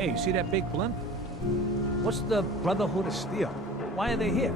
Hey, see that big blimp? What's the Brotherhood of Steel? Why are they here?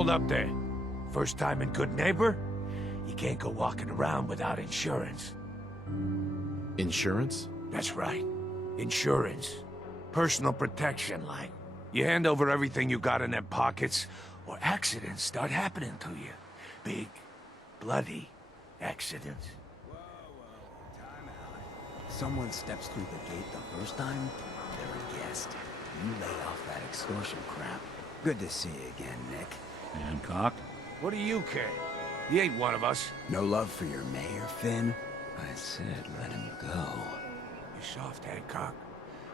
hold up there. First time in Good Neighbor? You can't go walking around without insurance. Insurance? That's right. Insurance. Personal protection, like. You hand over everything you got in them pockets, or accidents start happening to you. Big, bloody accidents. Someone steps through the gate the first time, they're a guest. You lay off that extortion crap. Good to see you again, Nick. Hancock? What do you care? He ain't one of us. No love for your mayor, Finn? I said let him go. You soft, Hancock.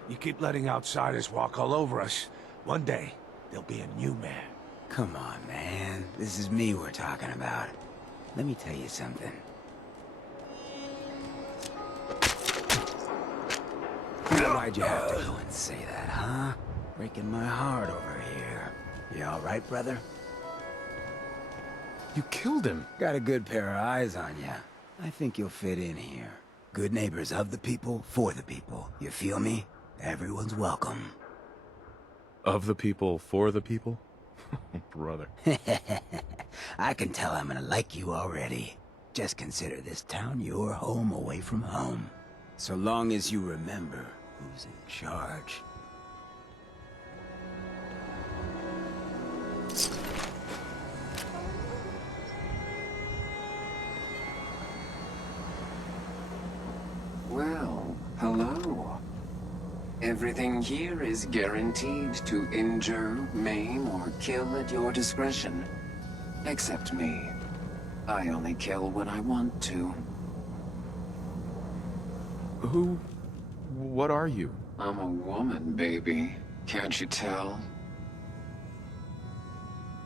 You keep letting outsiders walk all over us. One day, there'll be a new mayor. Come on, man. This is me we're talking about. Let me tell you something. Why'd you have to go and say that, huh? Breaking my heart over here. You all right, brother? You killed him. Got a good pair of eyes on ya. I think you'll fit in here. Good neighbors of the people, for the people. You feel me? Everyone's welcome. Of the people, for the people? Brother. I can tell I'm gonna like you already. Just consider this town your home away from home. So long as you remember who's in charge. Well, hello. Everything here is guaranteed to injure, maim, or kill at your discretion. Except me. I only kill when I want to. What are you? I'm a woman, baby. Can't you tell?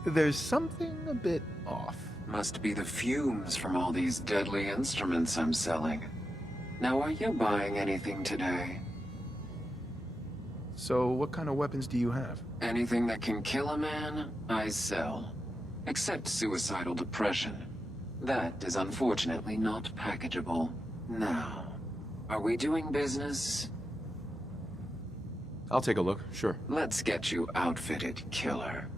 There's something a bit off. Must be the fumes from all these deadly instruments I'm selling. Now, are you buying anything today? So, what kind of weapons do you have? Anything that can kill a man, I sell. Except suicidal depression. That is unfortunately not packageable. Now, are we doing business? I'll take a look, sure. Let's get you outfitted, killer.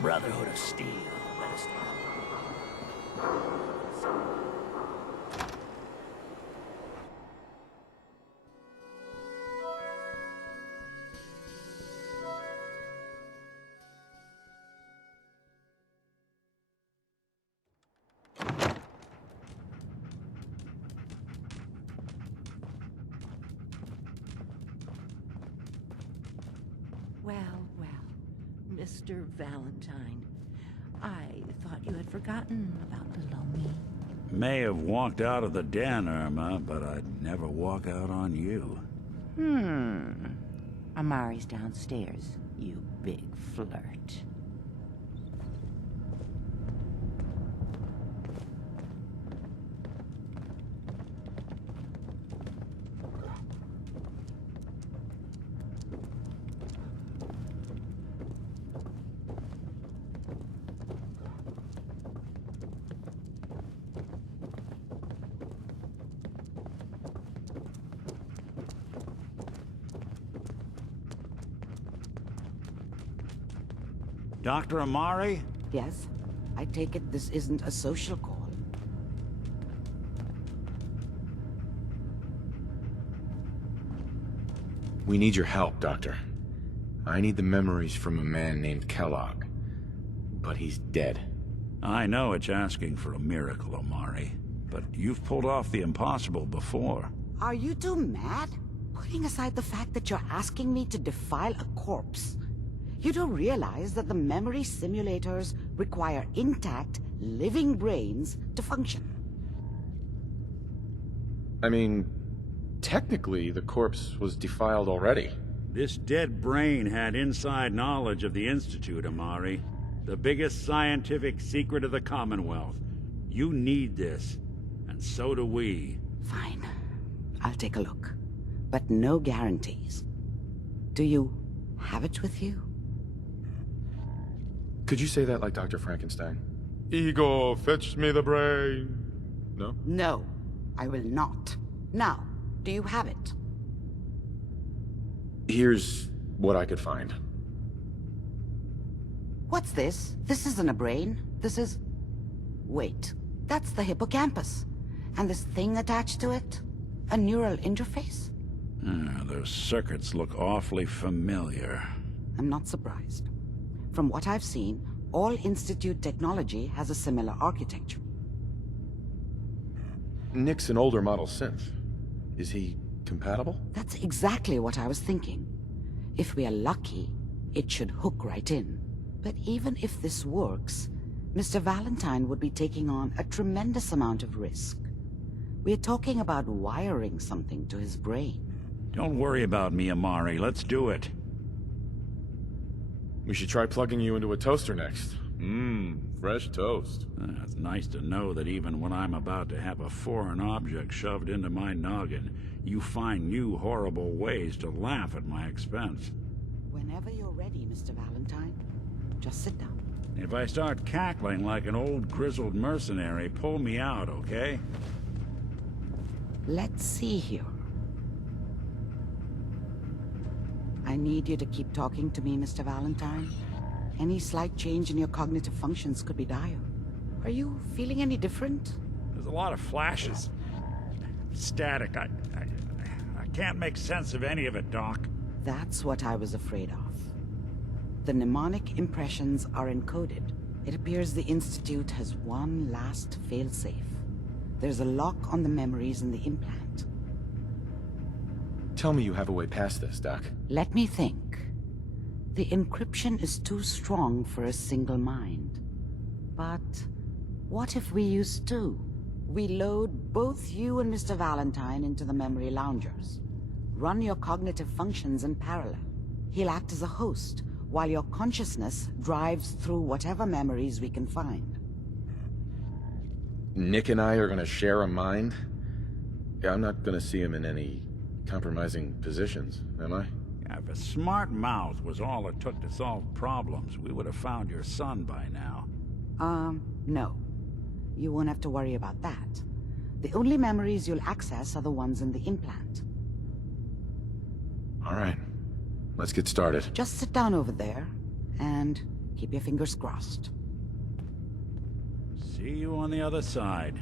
Brotherhood of Steel. Let us down. Well, Mr. Valentine. I thought you had forgotten about little me. May have walked out of the den, Irma, but I'd never walk out on you. Amari's downstairs, you big flirt. Dr. Amari? Yes? I take it this isn't a social call. We need your help, Doctor. I need the memories from a man named Kellogg. But he's dead. I know it's asking for a miracle, Amari, but you've pulled off the impossible before. Are you two mad? Putting aside the fact that you're asking me to defile a corpse, you do realize that the memory simulators require intact, living brains to function. I mean, technically, the corpse was defiled already. This dead brain had inside knowledge of the Institute, Amari. The biggest scientific secret of the Commonwealth. You need this, and so do we. Fine. I'll take a look. But no guarantees. Do you have it with you? Could you say that like Dr. Frankenstein? Igor, fetch me the brain. No? No, I will not. Now, do you have it? Here's what I could find. What's this? This isn't a brain. This is... Wait, that's the hippocampus. And this thing attached to it? A neural interface? Those circuits look awfully familiar. I'm not surprised. From what I've seen, all Institute technology has a similar architecture. Nick's an older model synth. Is he compatible? That's exactly what I was thinking. If we are lucky, it should hook right in. But even if this works, Mr. Valentine would be taking on a tremendous amount of risk. We're talking about wiring something to his brain. Don't worry about me, Amari. Let's do it. We should try plugging you into a toaster next. Fresh toast. It's nice to know that even when I'm about to have a foreign object shoved into my noggin, you find new horrible ways to laugh at my expense. Whenever you're ready, Mr. Valentine, just sit down. If I start cackling like an old grizzled mercenary, pull me out, okay? Let's see here. I need you to keep talking to me, Mr. Valentine. Any slight change in your cognitive functions could be dire. Are you feeling any different? There's a lot of flashes. Static. I can't make sense of any of it, Doc. That's what I was afraid of. The mnemonic impressions are encoded. It appears the Institute has one last failsafe. There's a lock on the memories in the implant. Tell me you have a way past this, Doc. Let me think. The encryption is too strong for a single mind. But what if we use two? We load both you and Mr. Valentine into the memory loungers. Run your cognitive functions in parallel. He'll act as a host, while your consciousness drives through whatever memories we can find. Nick and I are gonna share a mind? Yeah, I'm not gonna see him in any compromising positions, am I? If a smart mouth was all it took to solve problems, we would have found your son by now. No. You won't have to worry about that. The only memories you'll access are the ones in the implant. All right. Let's get started. Just sit down over there, and keep your fingers crossed. See you on the other side.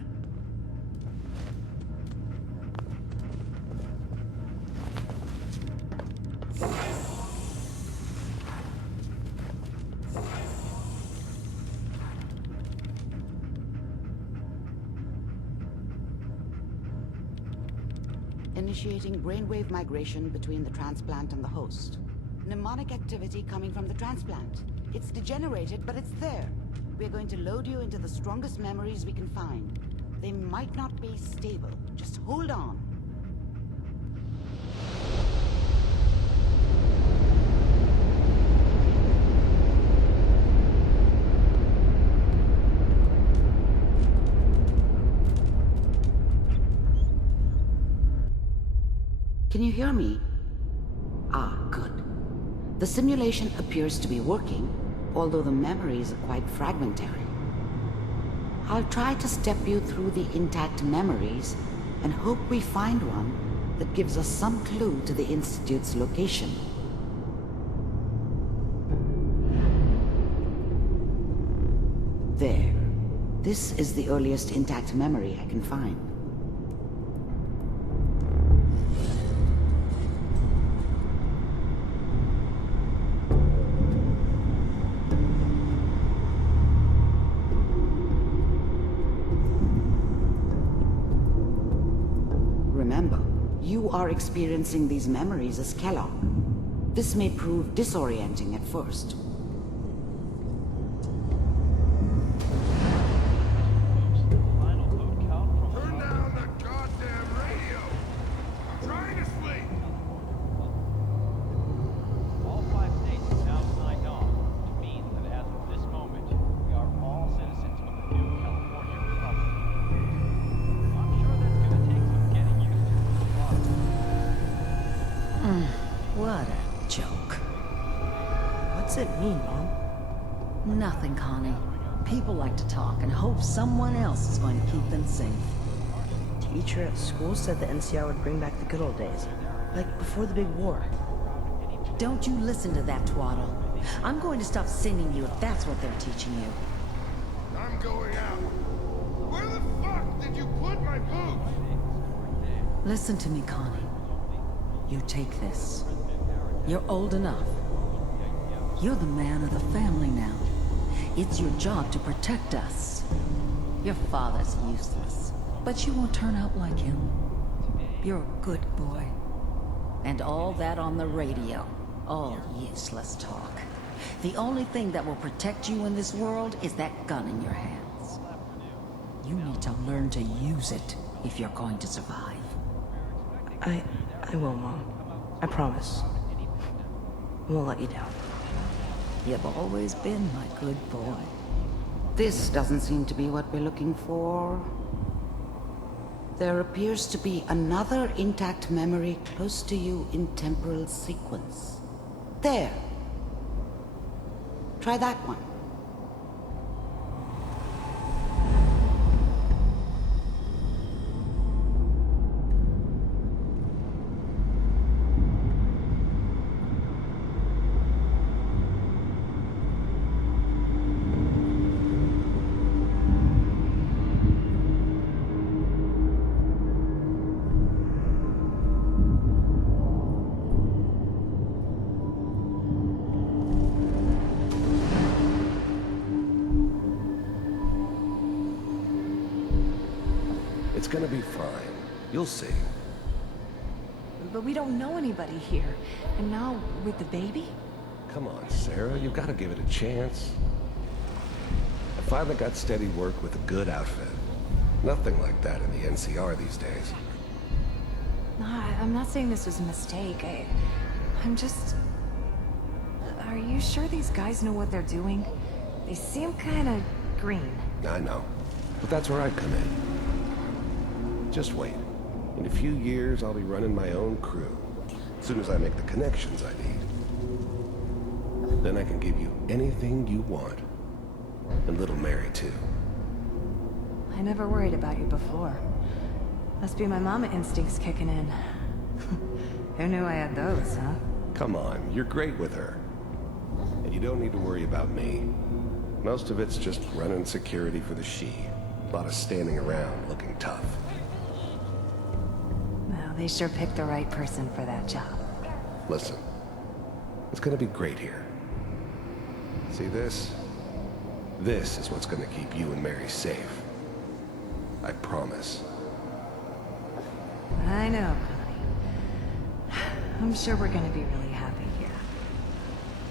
Initiating brainwave migration between the transplant and the host. Mnemonic activity coming from the transplant. It's degenerated, but it's there. We're going to load you into the strongest memories we can find. They might not be stable. Just hold on. Can you hear me? Ah, good. The simulation appears to be working, although the memories are quite fragmentary. I'll try to step you through the intact memories and hope we find one that gives us some clue to the Institute's location. There. This is the earliest intact memory I can find. Remember, you are experiencing these memories as Kellogg. This may prove disorienting at first. Turn down the goddamn radio! I'm trying to sleep! All 5 states have now signed on, which means that as of this moment, we are all citizens of the new California Republic. I'm sure that's gonna take some getting used to. What a joke. What's it mean, Mom? Nothing, Connie. People like to talk and hope someone else is going to keep them safe. Teacher at school said the NCR would bring back the good old days. Like before the big war. Don't you listen to that twaddle. I'm going to stop sending you if that's what they're teaching you. I'm going out. Where the fuck did you put my boots? Listen to me, Connie. You take this. You're old enough. You're the man of the family now. It's your job to protect us. Your father's useless, but you won't turn out like him. You're a good boy. And all that on the radio, all useless talk. The only thing that will protect you in this world is that gun in your hands. You need to learn to use it if you're going to survive. I will, Mom. I promise. I won't let you down. You've always been my good boy. This doesn't seem to be what we're looking for. There appears to be another intact memory close to you in temporal sequence. There. Try that one. It's gonna be fine. You'll see. But we don't know anybody here. And now, with the baby? Come on, Sarah. You've got to give it a chance. I finally got steady work with a good outfit. Nothing like that in the NCR these days. No, I'm not saying this was a mistake. I'm just... Are you sure these guys know what they're doing? They seem kinda green. I know. But that's where I come in. Just wait. In a few years, I'll be running my own crew. As soon as I make the connections I need. Then I can give you anything you want. And little Mary, too. I never worried about you before. Must be my mama instincts kicking in. Who knew I had those, huh? Come on, you're great with her. And you don't need to worry about me. Most of it's just running security for the she. A lot of standing around looking tough. Well, they sure picked the right person for that job. Listen, it's gonna be great here. See this? This is what's gonna keep you and Mary safe. I promise. I know, Connie. I'm sure we're gonna be really happy here.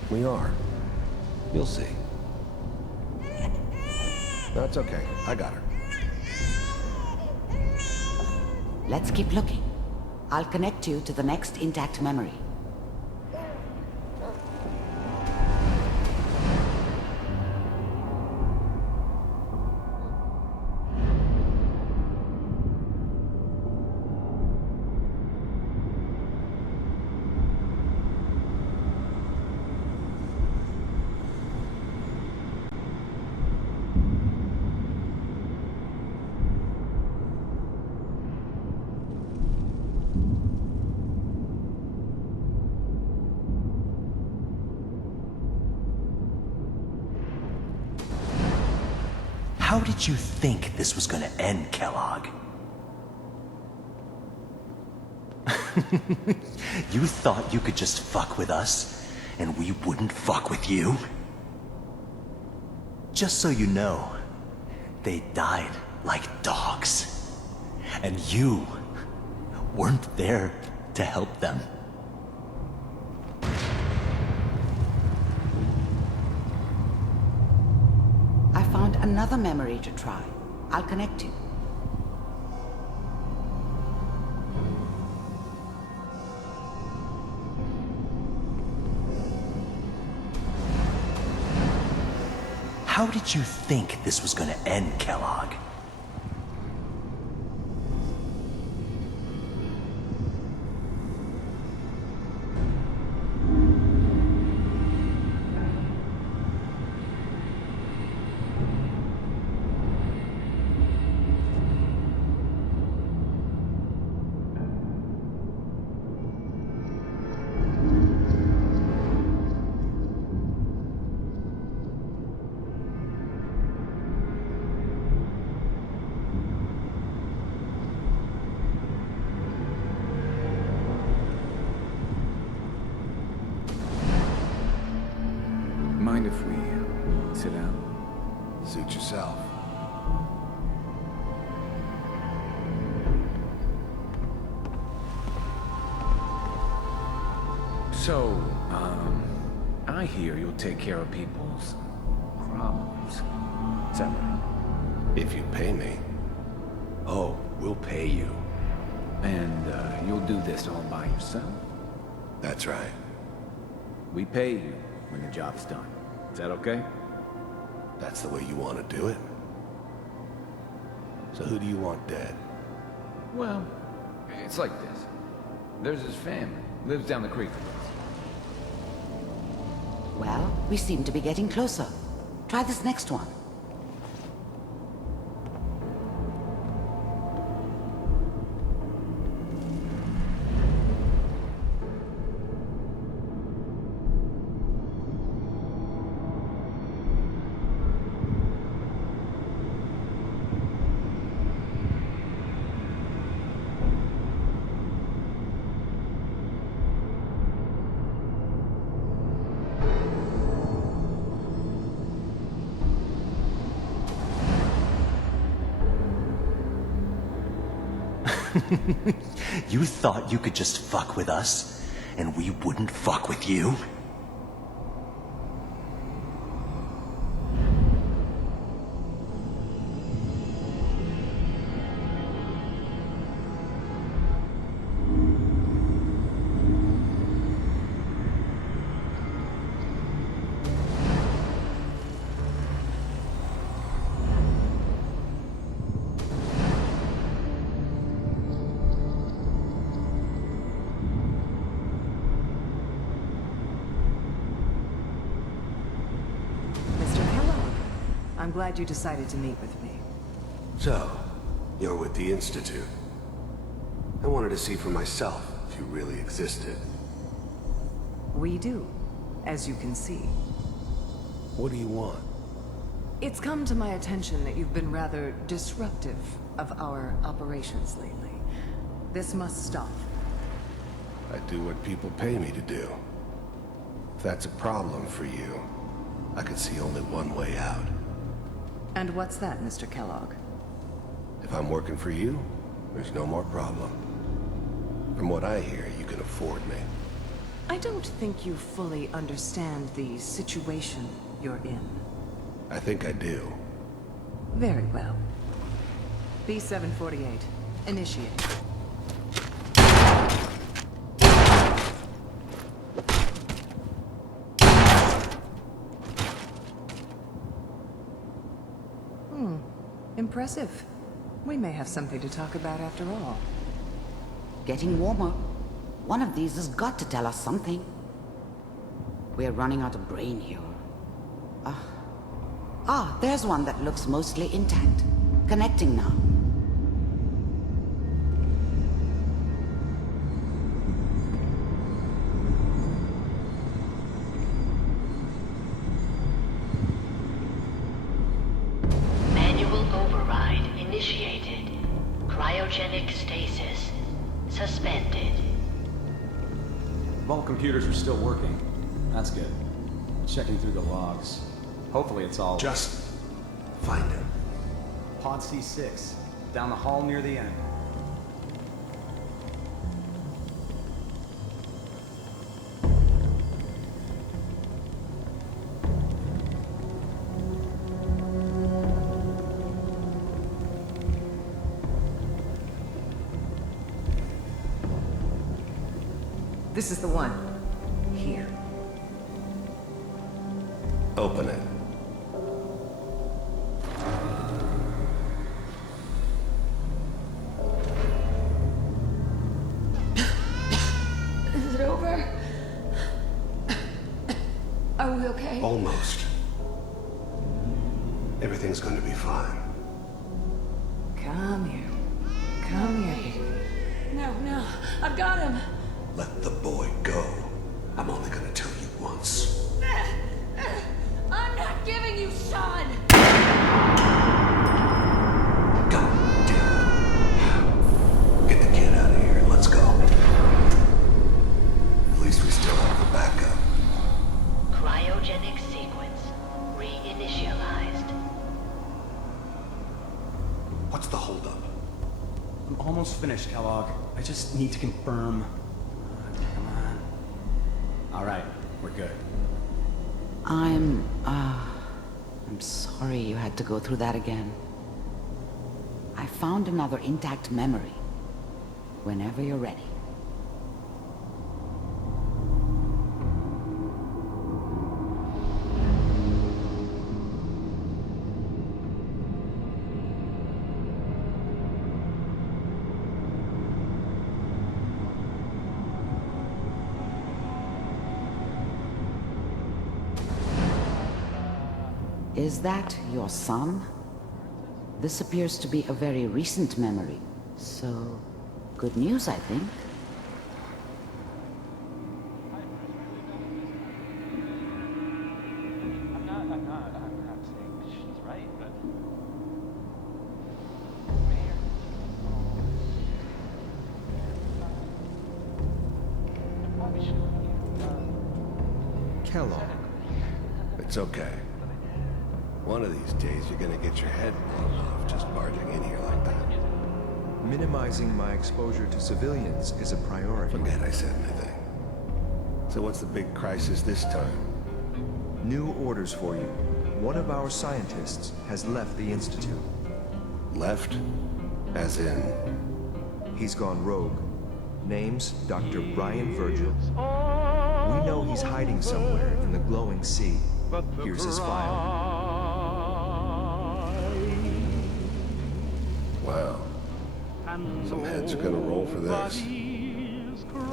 We are. You'll see. That's okay. I got her. Let's keep looking. I'll connect you to the next intact memory. How did you think this was gonna end, Kellogg? You thought you could just fuck with us, and we wouldn't fuck with you? Just so you know, they died like dogs. And you weren't there to help them. I found another memory to try. I'll connect you. How did you think this was gonna end, Kellogg? Suit yourself. So, I hear you'll take care of people's problems. Is that right? If you pay me. Oh, we'll pay you. And, you'll do this all by yourself? That's right. We pay you when the job's done. Is that okay? That's the way you want to do it? So who do you want dead? Well, it's like this. There's his family. Lives down the creek. Well, we seem to be getting closer. Try this next one. You thought you could just fuck with us, and we wouldn't fuck with you? I'm glad you decided to meet with me. So, you're with the Institute. I wanted to see for myself if you really existed. We do, as you can see. What do you want? It's come to my attention that you've been rather disruptive of our operations lately. This must stop. I do what people pay me to do. If that's a problem for you, I could see only one way out. And what's that, Mr. Kellogg? If I'm working for you, there's no more problem. From what I hear, you can afford me. I don't think you fully understand the situation you're in. I think I do. Very well. B-748, initiate. Impressive. We may have something to talk about after all. Getting warmer. One of these has got to tell us something. We're running out of brain here. There's one that looks mostly intact. Connecting now. Initiated. Cryogenic stasis. Suspended. Vault computers are still working. That's good. Checking through the logs. Hopefully it's all... Just find him. Pod C6. Down the hall near the end. This is the one. Here. Open it. Is it over? Are we okay? Almost. Everything's going to be fine. Come here. Come here, baby. No. I've got him. Let the boy go. I'm only gonna tell you once. I'm not giving you Sean! God damn it. Get the kid out of here. Let's go. At least we still have the backup. Cryogenic sequence reinitialized. What's the holdup? I'm almost finished, Kellogg. I just need to confirm. Come on. All right, we're good. I'm sorry you had to go through that again. I found another intact memory. Whenever you're ready. Is that your son? This appears to be a very recent memory, so good news, I think. I'm not saying she's right, but... Kellogg. It's okay. One of these days you're gonna get your head blown off just barging in here like that. Minimizing my exposure to civilians is a priority. Forget I said anything. So what's the big crisis this time? New orders for you. One of our scientists has left the Institute. Left? As in? He's gone rogue. Name's Dr. Brian Virgil. We know he's hiding somewhere in the glowing sea. Here's his file. Wow. Some heads are gonna roll for this.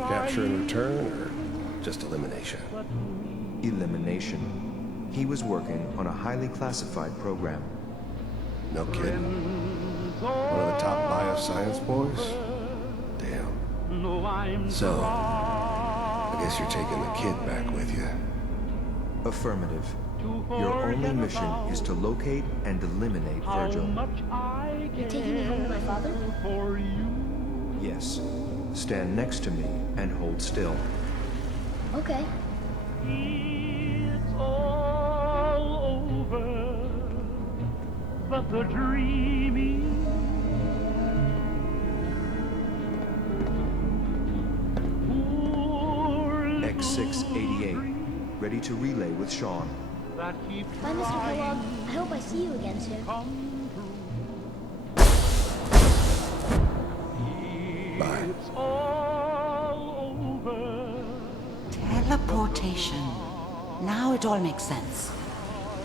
Capture and return, or just elimination? Elimination. He was working on a highly classified program. No kidding. One of the top bioscience boys? Damn. So, I guess you're taking the kid back with you. Affirmative. Your only mission is to locate and eliminate Virgil. You're taking me home with my father? Yes. Stand next to me and hold still. Okay. It's all over, but the dreaming X688, ready to relay with Sean. Bye, Mr. Kellogg. I hope I see you again soon. Bye. Teleportation. Now it all makes sense.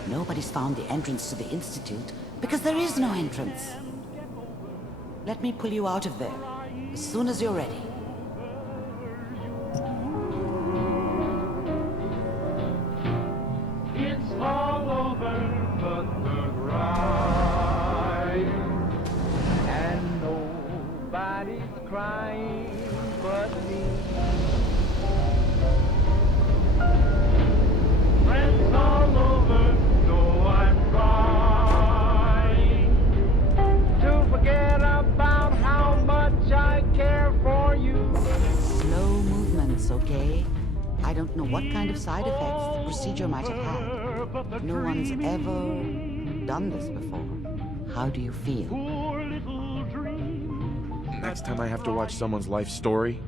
Nobody's found the entrance to the Institute because there is no entrance. Let me pull you out of there as soon as you're ready. it's all over but the grind, and nobody's crying but me. Friends all over, though I'm trying to forget about how much I care for you. Slow movements, okay? I don't know what kind of side effects the procedure might have had. No one's ever done this before. How do you feel? Next time I have to watch someone's life story,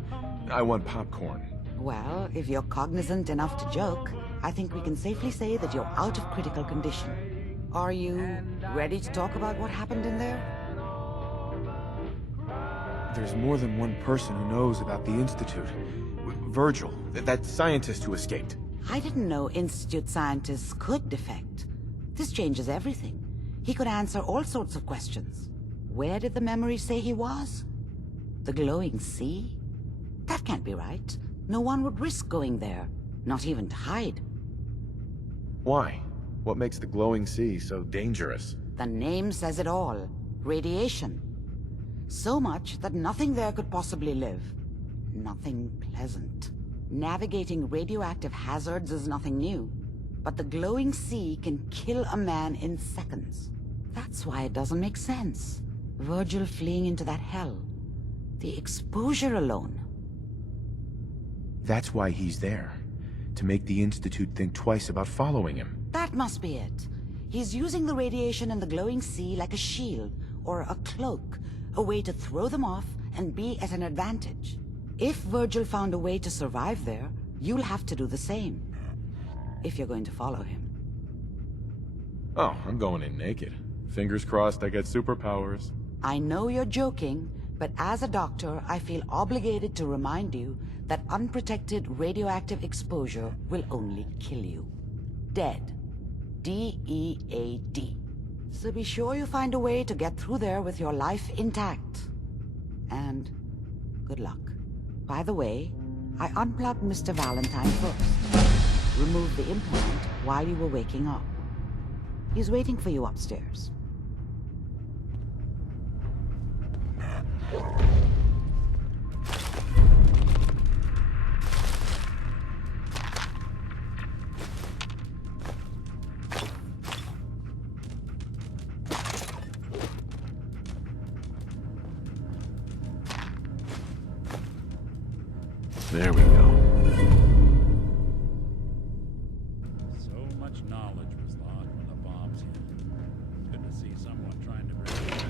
I want popcorn. Well, if you're cognizant enough to joke, I think we can safely say that you're out of critical condition. Are you ready to talk about what happened in there? There's more than one person who knows about the Institute. Virgil, that scientist who escaped. I didn't know Institute scientists could defect. This changes everything. He could answer all sorts of questions. Where did the memory say he was? The glowing sea? That can't be right. No one would risk going there, not even to hide. Why? What makes the glowing sea so dangerous? The name says it all. Radiation. So much that nothing there could possibly live. Nothing pleasant. Navigating radioactive hazards is nothing new. But the glowing sea can kill a man in seconds. That's why it doesn't make sense. Virgil fleeing into that hell. The exposure alone. That's why he's there. To make the Institute think twice about following him. That must be it. He's using the radiation in the glowing sea like a shield, or a cloak, a way to throw them off and be at an advantage. If Virgil found a way to survive there, you'll have to do the same. If you're going to follow him. Oh, I'm going in naked. Fingers crossed I get superpowers. I know you're joking, but as a doctor, I feel obligated to remind you that unprotected radioactive exposure will only kill you. Dead. D-E-A-D. So be sure you find a way to get through there with your life intact. And good luck. By the way, I unplugged Mr. Valentine first. Removed the implant while you were waking up. He's waiting for you upstairs. There we go. So much knowledge was lost when the bombs hit. Good to see someone trying to bring it back.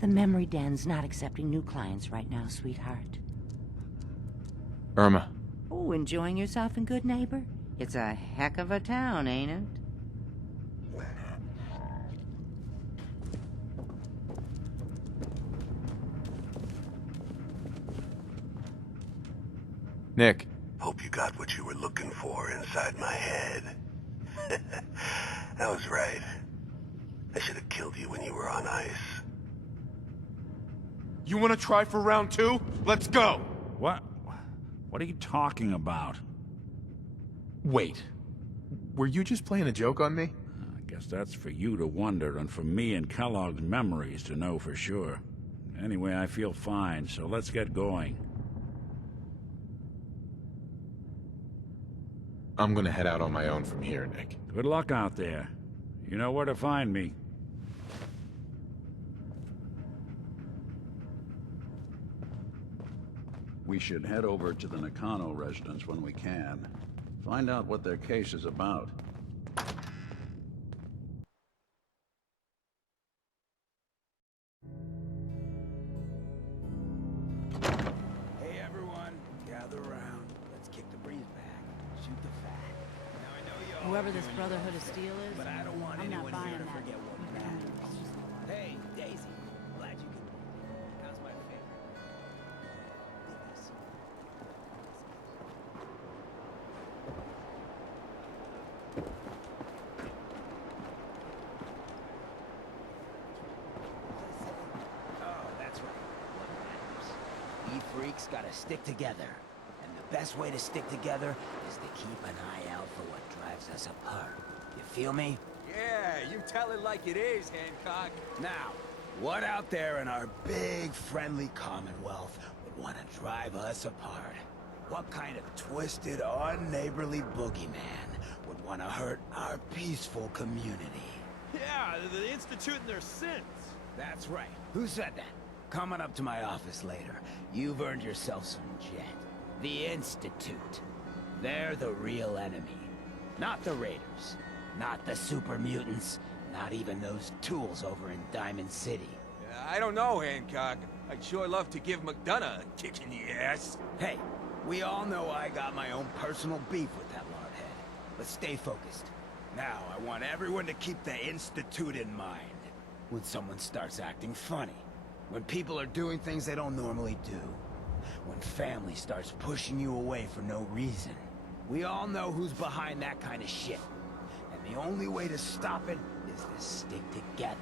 The memory den's not accepting new clients right now, sweetheart. Irma. Oh, enjoying yourself in Good Neighbor? It's a heck of a town, ain't it? Nick. Hope you got what you were looking for inside my head. I was right. I should have killed you when you were on ice. You want to try for round 2? Let's go! What are you talking about? Wait. Were you just playing a joke on me? I guess that's for you to wonder, and for me and Kellogg's memories to know for sure. Anyway, I feel fine, so let's get going. I'm gonna head out on my own from here, Nick. Good luck out there. You know where to find me. We should head over to the Nakano residence when we can. Find out what their case is about. Hey everyone, gather around. Let's kick the breeze back. Shoot the fat. Now I know you all Whoever this doing Brotherhood of this, Steel is, but I don't want I'm not anyone here to buying that. forget what matters. Hey, Daisy. Glad you could. How's my favorite? Oh, that's right. What matters. We freaks gotta stick together. And the best way to stick together is to keep an eye out for what drives us apart. You feel me? Yeah, you tell it like it is, Hancock. Now, what out there in our big, friendly Commonwealth would want to drive us apart? What kind of twisted, unneighborly boogeyman would want to hurt our peaceful community? Yeah, the Institute and their sins. That's right. Who said that? Coming up to my office later. You've earned yourself some jet. The Institute. They're the real enemy. Not the Raiders. Not the super mutants. Not even those tools over in Diamond City. I don't know, Hancock. I'd sure love to give McDonough a kick in the ass. Hey, we all know I got my own personal beef with that lordhead. But stay focused. Now, I want everyone to keep the Institute in mind. When someone starts acting funny. When people are doing things they don't normally do. When family starts pushing you away for no reason. We all know who's behind that kind of shit. And the only way to stop it is to stick together.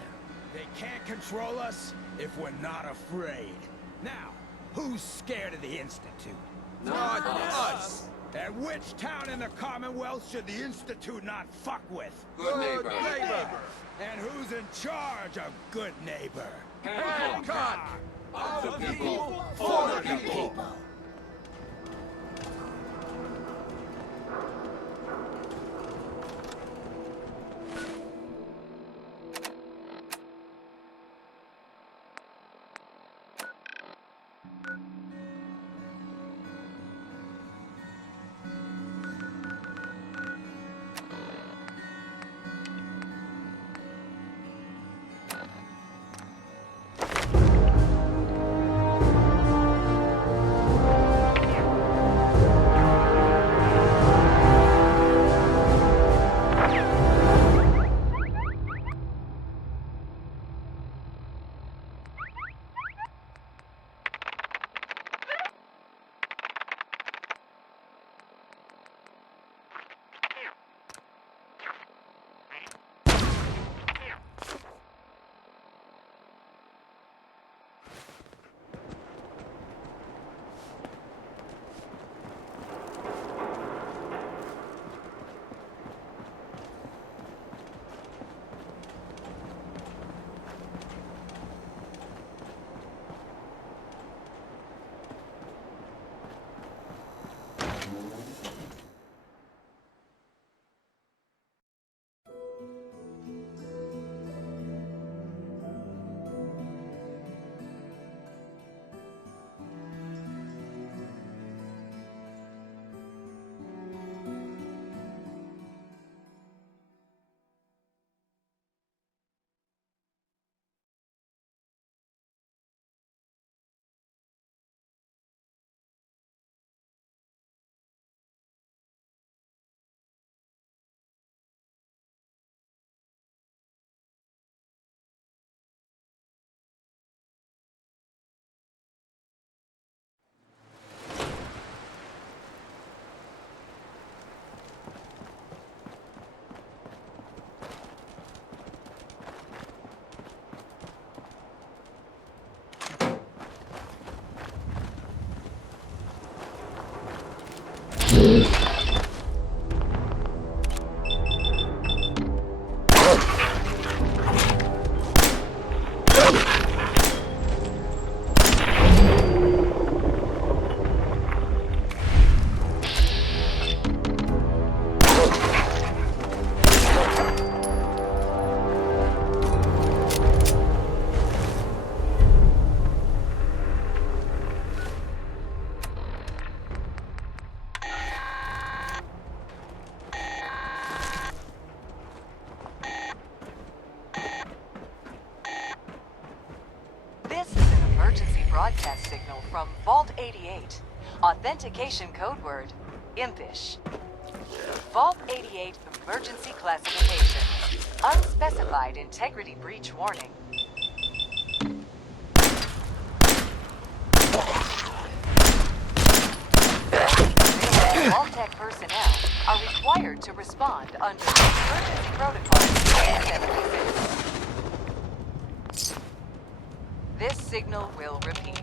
They can't control us if we're not afraid. Now, who's scared of the Institute? Not us! And which town in the Commonwealth should the Institute not fuck with? Good neighbor. And who's in charge of good neighbor? Hancock! Of the people, for the people! Broadcast signal from Vault 88. Authentication code word, Impish. Vault 88 emergency classification. Unspecified integrity breach warning. Vault-Tec personnel are required to respond under emergency protocol 76. This signal will repeat.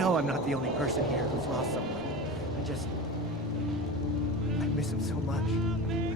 know I'm not the only person here who's lost someone. I miss him so much.